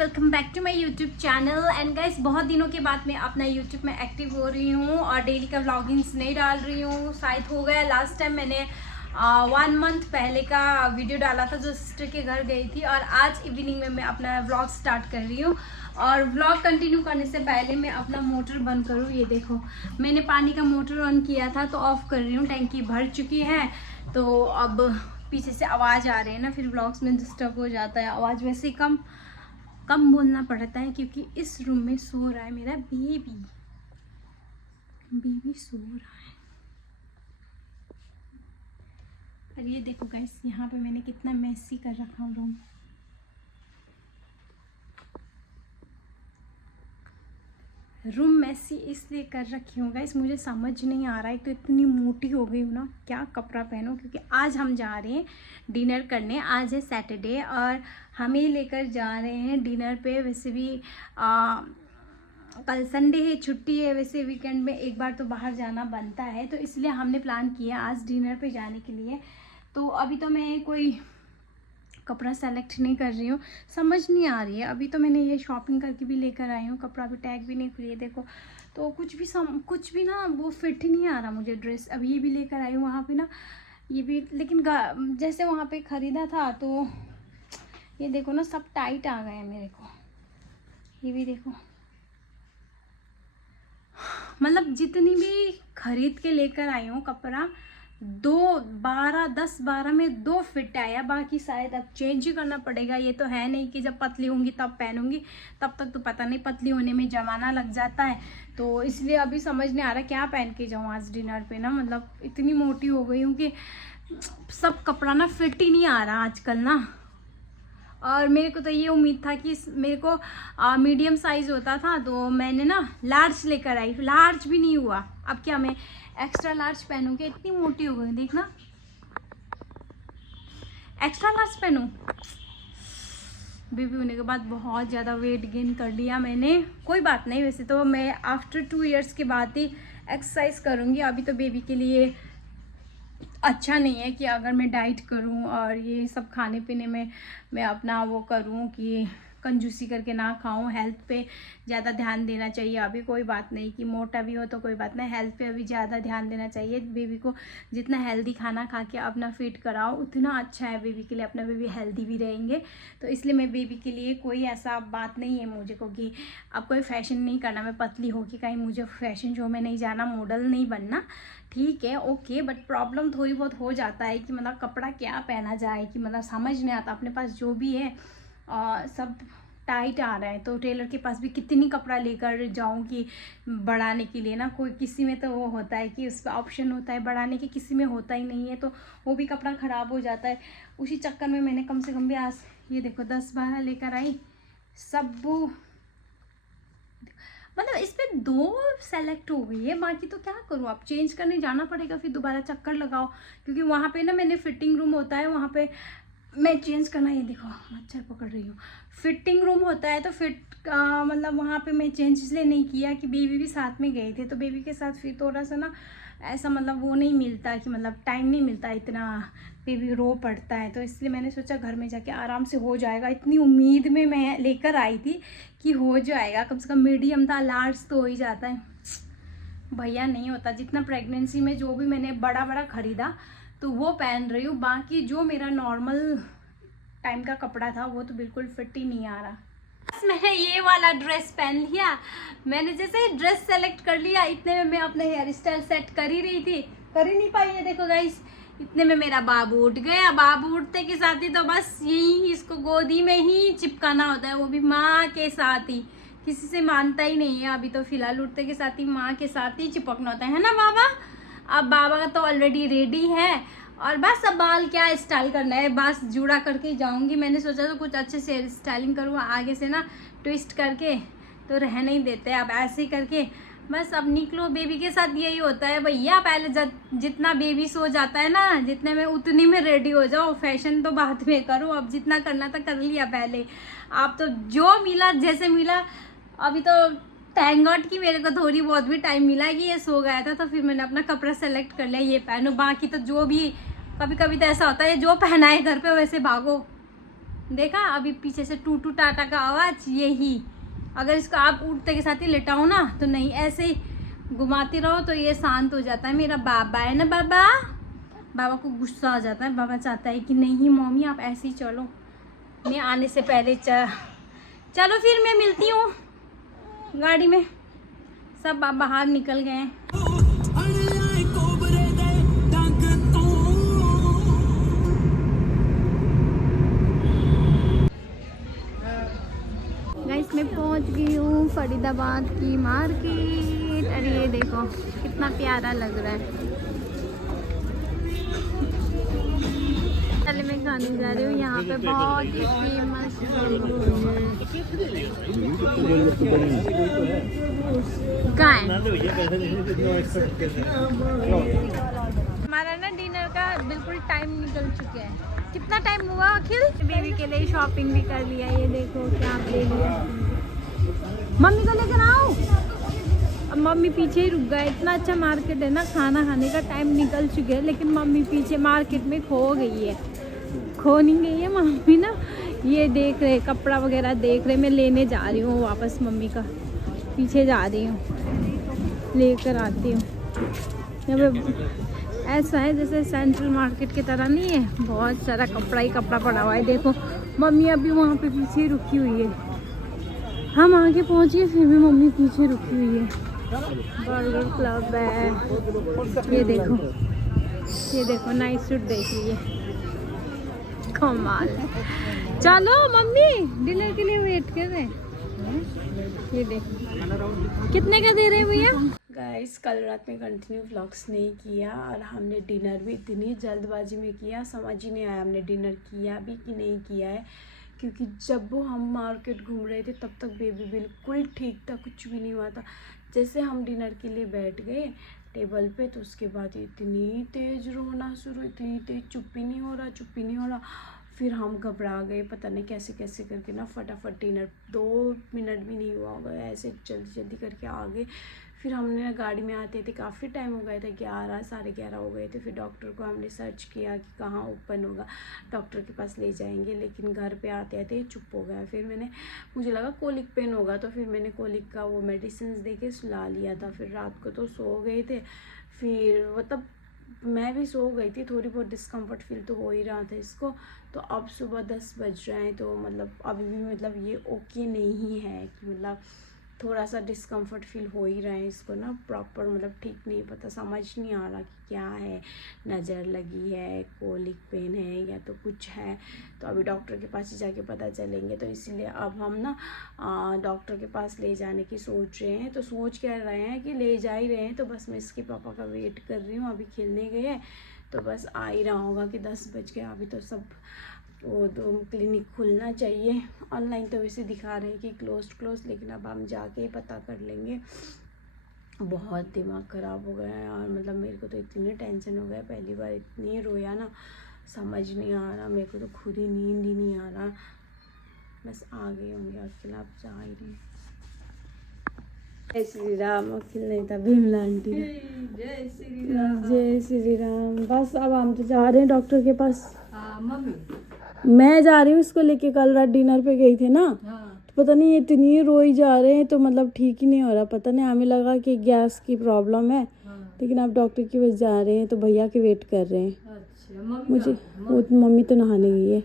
Welcome back to my YouTube channel. And guys, बहुत दिनों के बाद मैं अपना यूट्यूब में एक्टिव हो रही हूँ और डेली का व्लॉगिंग्स नहीं डाल रही हूँ। शायद हो गया, लास्ट टाइम मैंने 1 मंथ पहले का वीडियो डाला था जो सिस्टर के घर गई थी, और आज इवनिंग में मैं अपना व्लॉग स्टार्ट कर रही हूँ। और व्लॉग कंटिन्यू करने से पहले मैं अपना मोटर बंद करूँ। ये देखो, मैंने पानी का मोटर ऑन किया था तो ऑफ कर रही हूँ। टैंकी भर चुकी है, तो अब पीछे से आवाज़ आ रही है ना, फिर व्लॉग्स में डिस्टर्ब हो जाता है। आवाज़ वैसे ही कम बोलना पड़ता है क्योंकि इस रूम में सो रहा है मेरा बेबी सो रहा है। और ये देखो गाइस, यहाँ पे मैंने कितना मेसी कर रखा हूँ रूम। मेसी इसलिए कर रखी हूँ गाइस, मुझे समझ नहीं आ रहा है। तो इतनी मोटी हो गई हूँ ना, क्या कपड़ा पहनूं, क्योंकि आज हम जा रहे हैं डिनर करने। आज है सैटरडे और हमें लेकर जा रहे हैं डिनर पे। वैसे भी कल संडे है, छुट्टी है। वैसे वीकेंड में एक बार तो बाहर जाना बनता है, तो इसलिए हमने प्लान किया आज डिनर पे जाने के लिए। तो अभी तो मैं कोई कपड़ा सेलेक्ट नहीं कर रही हूँ, समझ नहीं आ रही है। अभी तो मैंने ये शॉपिंग करके भी लेकर आई हूँ, कपड़ा भी टैग भी नहीं खुली है देखो। तो कुछ भी ना वो फिट नहीं आ रहा मुझे ड्रेस। अभी ये भी लेकर आई हूँ वहाँ पे ना, ये भी, लेकिन जैसे वहाँ पे ख़रीदा था तो ये देखो ना, सब टाइट आ गए हैं मेरे को। ये भी देखो, मतलब जितनी भी खरीद के लेकर आई हूँ कपड़ा, 10-12 में 2 फिट आया, बाकी शायद अब चेंज ही करना पड़ेगा। ये तो है नहीं कि जब पतली होंगी तब पहनूंगी, तब तक तो पता नहीं, पतली होने में ज़माना लग जाता है। तो इसलिए अभी समझ नहीं आ रहा क्या पहन के जाऊँ आज डिनर पे ना। मतलब इतनी मोटी हो गई हूँ कि सब कपड़ा ना फिट ही नहीं आ रहा आजकल ना। और मेरे को तो ये उम्मीद था कि मेरे को मीडियम साइज़ होता था, तो मैंने ना लार्ज लेकर आई। लार्ज भी नहीं हुआ। अब क्या मैं एक्स्ट्रा लार्ज पहनूंगी? इतनी मोटी हो गई, देखना। Extra large पहनूं? बेबी होने के बाद बहुत ज़्यादा वेट गेन कर लिया मैंने। कोई बात नहीं, वैसे तो मैं आफ्टर 2 इयर्स के बाद ही एक्सरसाइज करूँगी। अभी तो बेबी के लिए अच्छा नहीं है कि अगर मैं डाइट करूं और ये सब खाने पीने में मैं अपना वो करूं कि कंजूसी करके ना खाऊं। हेल्थ पे ज़्यादा ध्यान देना चाहिए। अभी कोई बात नहीं कि मोटा भी हो तो कोई बात नहीं, हेल्थ पे अभी ज़्यादा ध्यान देना चाहिए। बेबी को जितना हेल्दी खाना खा के अपना फिट कराओ उतना अच्छा है बेबी के लिए, अपना बेबी हेल्दी भी रहेंगे। तो इसलिए मैं बेबी के लिए कोई ऐसा बात नहीं है मुझे को कि अब कोई फैशन नहीं करना। मैं पतली हो कि कहीं मुझे फैशन शो में नहीं जाना, मॉडल नहीं बनना, ठीक है, ओके। बट प्रॉब्लम थोड़ी बहुत हो जाता है कि मतलब कपड़ा क्या पहना जाए, कि मतलब समझ नहीं आता। अपने पास जो भी है सब टाइट आ रहा है, तो टेलर के पास भी कितनी कपड़ा लेकर जाऊं कि बढ़ाने के लिए ना। कोई किसी में तो वो होता है कि उस पर ऑप्शन होता है बढ़ाने के, किसी में होता ही नहीं है, तो वो भी कपड़ा ख़राब हो जाता है। उसी चक्कर में मैंने कम से कम भी आज ये देखो 10-12 लेकर आई। सब मतलब इस पे 2 सेलेक्ट हो गई है, बाकी तो क्या करूँ। अब चेंज करने जाना पड़ेगा, फिर दोबारा चक्कर लगाओ, क्योंकि वहाँ पे ना मैंने फिटिंग रूम होता है, वहाँ पे मैं चेंज करना। ये देखो मच्छर पकड़ रही हूँ। फिटिंग रूम होता है तो मतलब वहाँ पे मैं चेंज इसलिए नहीं किया कि बेबी भी साथ में गए थे, तो बेबी के साथ फिर थोड़ा सा ना ऐसा मतलब वो नहीं मिलता कि मतलब टाइम नहीं मिलता, इतना बेबी रो पड़ता है। तो इसलिए मैंने सोचा घर में जाके आराम से हो जाएगा। इतनी उम्मीद में मैं लेकर आई थी कि हो जाएगा, कम से कम मीडियम था, लार्ज तो हो ही जाता है। भैया नहीं होता। जितना प्रेगनेंसी में जो भी मैंने बड़ा ख़रीदा तो वो पहन रही हूँ, बाकी जो मेरा नॉर्मल टाइम का कपड़ा था वो तो बिल्कुल फिट ही नहीं आ रहा। मैंने ये वाला ड्रेस पहन लिया। मैंने जैसे ड्रेस सेलेक्ट कर लिया, इतने में मैं अपना हेयर स्टाइल सेट कर ही रही थी, कर ही नहीं पाई है। देखो गाइस, इतने में मेरा बाबू उठ गया। बाबू उठते के साथ ही तो बस यही इसको गोदी में ही चिपकाना होता है, वो भी माँ के साथ ही। किसी से मानता ही नहीं है। अभी तो फिलहाल उठते के साथ ही माँ के साथ ही चिपकना होता है ना बाबा। अब बाबा का तो ऑलरेडी रेडी है, और बस अब बाल क्या स्टाइल करना है, बस जुड़ा करके जाऊंगी। मैंने सोचा तो कुछ अच्छे से स्टाइलिंग करूँ, आगे से ना ट्विस्ट करके, तो रह नहीं देते। अब ऐसे ही करके बस अब निकलो। बेबी के साथ यही होता है भैया, पहले जितना बेबी सो जाता है ना, जितने में उतनी में रेडी हो जाओ। फैशन तो बाद में करो, अब जितना करना था कर लिया पहले। आप तो जो मिला जैसे मिला। अभी तो थैंक गॉड कि मेरे को थोड़ी बहुत भी टाइम मिला कि ये सो गया था, तो फिर मैंने अपना कपड़ा सेलेक्ट कर लिया, ये पहनो। बाकी तो जो भी कभी कभी तो ऐसा होता है जो पहना है घर पे वैसे भागो। देखा अभी पीछे से टू टू टाटा का आवाज, यही अगर इसको आप उठते के साथ ही लेटाओ ना तो नहीं, ऐसे ही घुमाती रहो तो ये शांत हो जाता है। मेरा बाबा है ना, बाबा को गुस्सा आ जाता है। बाबा चाहता है कि नहीं मम्मी आप ऐसे ही चलो, मैं आने से पहले चलो फिर मैं मिलती हूँ गाड़ी में। सब बाहर निकल गए हैं। गाइस मैं पहुंच गई हूँ फरीदाबाद की मार्केट। अरे ये देखो कितना प्यारा लग रहा है। पहले मैं खाने जा रही हूँ, यहाँ पे बहुत ही फेमस हमारा ना डिनर का बिल्कुल टाइम निकल चुके हैं। कितना टाइम हुआ अखिल? बेबी के लिए शॉपिंग भी कर लिया। ये देखो क्या ले लिया। मम्मी को लेकर आओ। अब मम्मी पीछे ही रुक गए। इतना अच्छा मार्केट है ना, खाना खाने का टाइम निकल चुके हैं लेकिन मम्मी पीछे मार्केट में खो गई है। खो नहीं गई है मम्मी ना, ये देख रहे कपड़ा वगैरह देख रहे। मैं लेने जा रही हूँ वापस, मम्मी का पीछे जा रही हूँ, लेकर आती हूँ। यहाँ पे ऐसा है जैसे सेंट्रल मार्केट की तरह नहीं है, बहुत सारा कपड़ा ही कपड़ा पड़ा हुआ है। देखो मम्मी अभी वहाँ पे पीछे रुकी हुई है। हम आगे पहुँचे फिर भी मम्मी पीछे रुकी हुई है। बर्गर क्लब है, ये देखो नाइट सूट देख रही है, कमाल है। चलो मम्मी डिनर के लिए वेट कर रहे हैं। ये देखो कितने का दे रहे हैं भैया। गाइस कल रात में कंटिन्यू व्लॉग्स नहीं किया और हमने डिनर भी इतनी जल्दबाजी में किया, समझ ही नहीं आया हमने डिनर किया भी कि नहीं किया है। क्योंकि जब वो हम मार्केट घूम रहे थे तब तक बेबी बिल्कुल ठीक था, कुछ भी नहीं हुआ था। जैसे हम डिनर के लिए बैठ गए टेबल पे तो उसके बाद इतनी तेज़ रोना शुरू, इतनी तेज़, चुप ही नहीं हो रहा। फिर हम घबरा गए, पता नहीं कैसे कैसे करके ना फटाफट डिनर 2 मिनट भी नहीं हुआ होगा, ऐसे जल्दी करके आ गए। फिर हमने ना गाड़ी में आते थे काफ़ी टाइम हो गया था, 11 साढ़े 11 हो गए थे। फिर डॉक्टर को हमने सर्च किया कि कहाँ ओपन होगा, डॉक्टर के पास ले जाएंगे, लेकिन घर पे आते आते चुप हो गया। फिर मुझे लगा कोलिक पेन होगा तो फिर मैंने कोलिक का वो मेडिसिन दे के सुला लिया था। फिर रात को तो सो गए थे, फिर मतलब मैं भी सो गई थी, थोड़ी बहुत डिस्कम्फर्ट फील तो हो ही रहा था इसको। तो अब सुबह 10 बज रहे हैं तो मतलब अभी भी मतलब ये ओके नहीं है कि मतलब थोड़ा सा डिस्कम्फर्ट फील हो ही रहा है इसको ना, प्रॉपर मतलब ठीक नहीं, पता समझ नहीं आ रहा कि क्या है, नज़र लगी है, कोलिक पेन है या तो कुछ है। तो अभी डॉक्टर के पास ही जाके पता चलेंगे। तो इसीलिए अब हम ना डॉक्टर के पास ले जाने की सोच रहे हैं। तो सोच कह रहे हैं कि ले जा ही रहे हैं, तो बस मैं इसके पापा का वेट कर रही हूँ। अभी खेलने गए हैं तो बस आ ही रहा होगा कि 10 बज गए। अभी तो सब वो तो क्लिनिक खुलना चाहिए। ऑनलाइन तो वैसे दिखा रहे हैं कि क्लोज, लेकिन अब हम जाके ही पता कर लेंगे। बहुत दिमाग ख़राब हो गया है और मतलब मेरे को तो इतनी टेंशन हो गया, पहली बार इतनी रोया ना, समझ नहीं आ रहा मेरे को, तो खुद ही नींद ही नहीं आ रहा। बस आ गए होंगे अखिल, आप जा ही रहे। जय श्री राम। अखिल नहीं था, भीमला आंटी। जय श्री राम। बस अब हम तो जा रहे हैं डॉक्टर के पास। मैं जा रही हूँ इसको लेके, कल रात डिनर पे गई थी ना। तो पता नहीं इतनी रोई जा रहे हैं, तो मतलब ठीक ही नहीं हो रहा। पता नहीं, हमें लगा कि गैस की प्रॉब्लम है। लेकिन अब डॉक्टर के पास जा रहे हैं तो भैया के वेट कर रहे हैं। मुझे वो मम्मी तो नहाने गई है।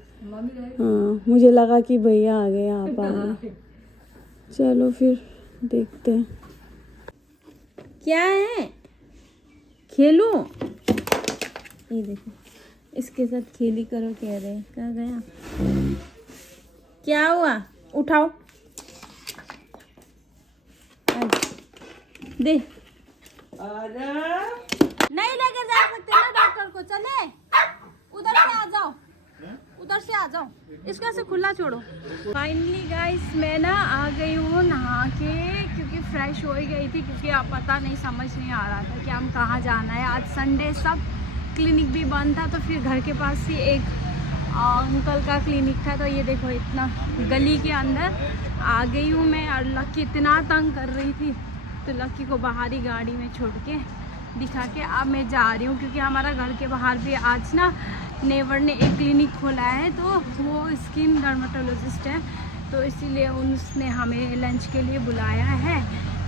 हाँ, मुझे लगा कि भैया आ गए, आप आ गए। चलो फिर देखते हैं क्या है। खेलो, ये देखो इसके साथ खेली करो कह रहे हैं। कहाँ गया, क्या हुआ, उठाओ दे। नहीं लेके जा सकते ना डॉक्टर को, चले उधर से आ जाओ, उधर से आ जाओ, इसको ऐसे खुला छोड़ो। फाइनली गाइस मैं ना आ गई हूँ नहा के, क्योंकि फ्रेश हो ही गई थी, क्योंकि आप पता नहीं समझ नहीं आ रहा था कि हम कहाँ जाना है। आज संडे, सब क्लिनिक भी बंद था। तो फिर घर के पास ही एक अंकल का क्लिनिक था। तो ये देखो इतना गली के अंदर आ गई हूँ मैं, और लक्की इतना तंग कर रही थी तो लक्की को बाहर ही गाड़ी में छोड़ के दिखा के अब मैं जा रही हूँ, क्योंकि हमारा घर के बाहर भी आज ना नेबर ने एक क्लिनिक खोला है, तो वो स्किन डर्मेटोलॉजिस्ट है, तो इसीलिए उसने हमें लंच के लिए बुलाया है,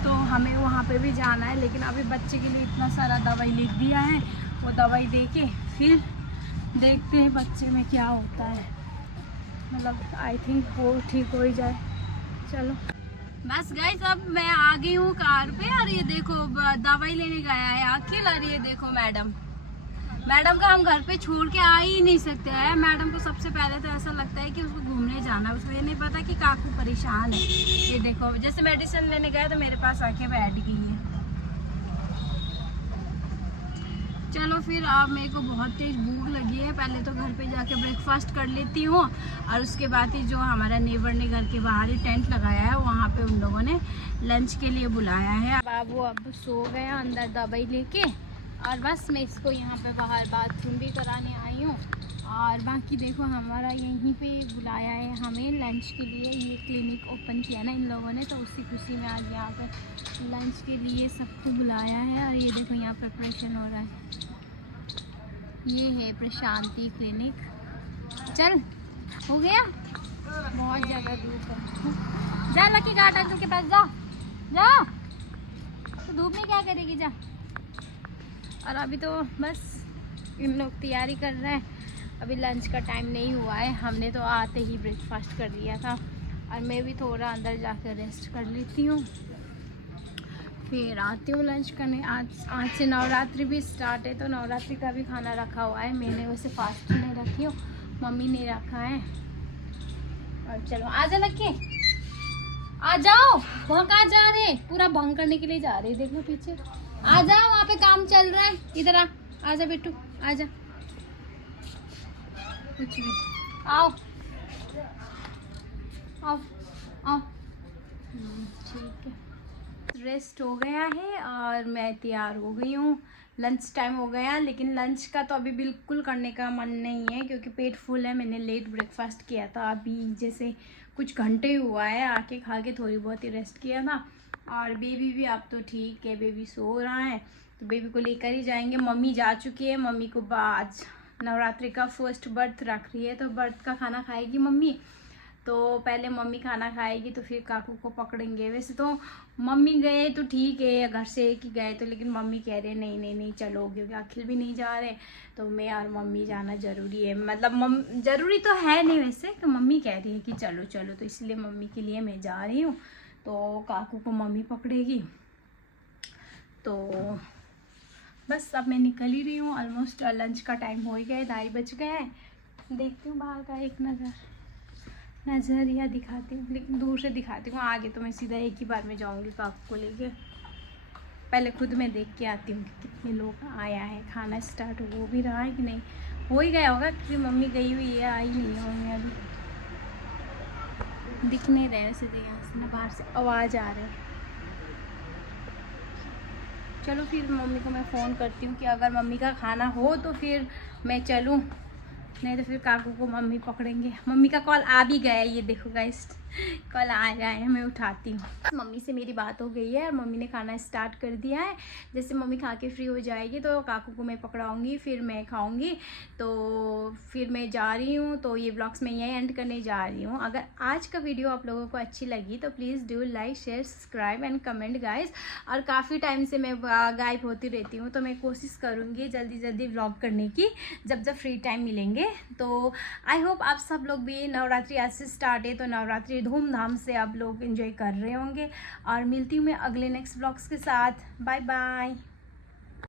तो हमें वहाँ पे भी जाना है। लेकिन अभी बच्चे के लिए इतना सारा दवाई लिख दिया है, वो दवाई दे के फिर देखते हैं बच्चे में क्या होता है, मतलब आई थिंक वो ठीक हो ही जाए। चलो बस गाइस, अब मैं आ गई हूँ कार पे, और ये देखो दवाई लेने गया है अखिल, और ये देखो मैडम का हम घर पे छोड़ के आ ही नहीं सकते हैं। मैडम को सबसे पहले तो ऐसा लगता है कि उसको घूमने जाना, उसको ये नहीं पता कि काकू परेशान है। ये देखो जैसे मेडिसिन लेने गया तो मेरे पास आके बैठ गई है। चलो फिर अब मेरे को बहुत तेज भूख लगी है, पहले तो घर पे जाके ब्रेकफास्ट कर लेती हूँ, और उसके बाद ही जो हमारा नेबर ने घर के बाहर ही टेंट लगाया है वहाँ पे उन लोगों ने लंच के लिए बुलाया है। बाबू अब सो गया अंदर दवाई लेके, और बस मैं इसको यहाँ पे बाहर बाथरूम भी कराने आई हूँ। और बाकी देखो हमारा यहीं पे बुलाया है हमें लंच के लिए, ये क्लिनिक ओपन किया ना इन लोगों ने, तो उसी खुशी में आज यहाँ पे लंच के लिए सबको बुलाया है। और ये देखो यहाँ प्रिपरेशन हो रहा है, ये है प्रशांति क्लिनिक। चल हो गया, बहुत ज़्यादा धूप है, जा लकी गार्ड अंकल के पास जा, जा तो धूप में क्या करेगी, जा। और अभी तो बस इन लोग तैयारी कर रहे हैं, अभी लंच का टाइम नहीं हुआ है, हमने तो आते ही ब्रेकफास्ट कर लिया था, और मैं भी थोड़ा अंदर जाकर रेस्ट कर लेती हूँ, फिर आती हूँ लंच करने। आज से नवरात्रि भी स्टार्ट है, तो नवरात्रि का भी खाना रखा हुआ है, मैंने वैसे फास्ट नहीं रखी हूँ, मम्मी ने रखा है। और चलो आ जा लक्की, आ जाओ, वहाँ कहाँ जा रहे, पूरा भंग करने के लिए जा रहे, देखो पीछे, आ जा, वहाँ पे काम चल रहा है, इधर आ जा बेटू, आ जा, कुछ भी, आओ आओ आओ, ठीक है। रेस्ट हो गया है और मैं तैयार हो गई हूँ, लंच टाइम हो गया, लेकिन लंच का तो अभी बिल्कुल करने का मन नहीं है, क्योंकि पेट फुल है, मैंने लेट ब्रेकफास्ट किया था, अभी जैसे कुछ घंटे हुआ है, आके खा के थोड़ी बहुत ही रेस्ट किया था। और बेबी भी अब तो ठीक है, बेबी सो रहा है, तो बेबी को लेकर ही जाएंगे। मम्मी जा चुकी है, मम्मी को आज नवरात्रि का फर्स्ट बर्थ रख रही है, तो बर्थ का खाना खाएगी मम्मी, तो पहले मम्मी खाना खाएगी तो फिर काकू को पकड़ेंगे। वैसे तो मम्मी गए तो ठीक है, घर से एक ही गए तो, लेकिन मम्मी कह रहे नहीं नहीं नहीं चलो, क्योंकि अखिल भी नहीं जा रहे, तो मैं और मम्मी जाना ज़रूरी है, मतलब ज़रूरी तो है नहीं वैसे, तो मम्मी कह रही है कि चलो चलो, तो इसलिए मम्मी के लिए मैं जा रही हूँ, तो काकू को मम्मी पकड़ेगी। तो बस अब मैं निकल ही रही हूँ, ऑलमोस्ट लंच का टाइम हो ही गया है, 2:30 बज गए हैं। देखती हूँ बाहर का एक नज़रिया दिखाती हूँ, लेकिन दूर से दिखाती हूँ, आगे तो मैं सीधा एक ही बार में जाऊँगी काकू को लेके। पहले खुद मैं देख के आती हूँ कि कितने लोग आया है, खाना स्टार्ट हो भी रहा है कि नहीं, हो ही गया होगा, क्योंकि मम्मी गई हुई है, आई नहीं होंगी अभी, दिख नहीं रहे वैसे तो, यहाँ से ना बाहर से आवाज़ आ रही है। चलो फिर मम्मी को मैं फ़ोन करती हूँ कि अगर मम्मी का खाना हो तो फिर मैं चलूँ, नहीं तो फिर काकू को मम्मी पकड़ेंगे। मम्मी का कॉल आ भी गया है, ये देखो गाइस, कॉल आ गया है, मैं उठाती हूँ। मम्मी से मेरी बात हो गई है और मम्मी ने खाना स्टार्ट कर दिया है। जैसे मम्मी खा के फ्री हो जाएगी तो काकू को मैं पकड़ाऊँगी, फिर मैं खाऊँगी, तो फिर मैं जा रही हूँ। तो ये ब्लॉग्स मैं यही एंड करने जा रही हूँ। अगर आज का वीडियो आप लोगों को अच्छी लगी तो please do like, share, subscribe and comment guys. और काफ़ी टाइम से मैं गायब होती रहती हूँ, तो मैं कोशिश करूँगी जल्दी जल्दी व्लॉग करने की, जब जब फ्री टाइम मिलेंगे। तो आई होप आप सब लोग भी, नवरात्रि आज से स्टार्ट है, तो नवरात्रि धूमधाम से आप लोग एंजॉय कर रहे होंगे। और मिलती हूँ मैं अगले नेक्स्ट ब्लॉग्स के साथ। Bye bye.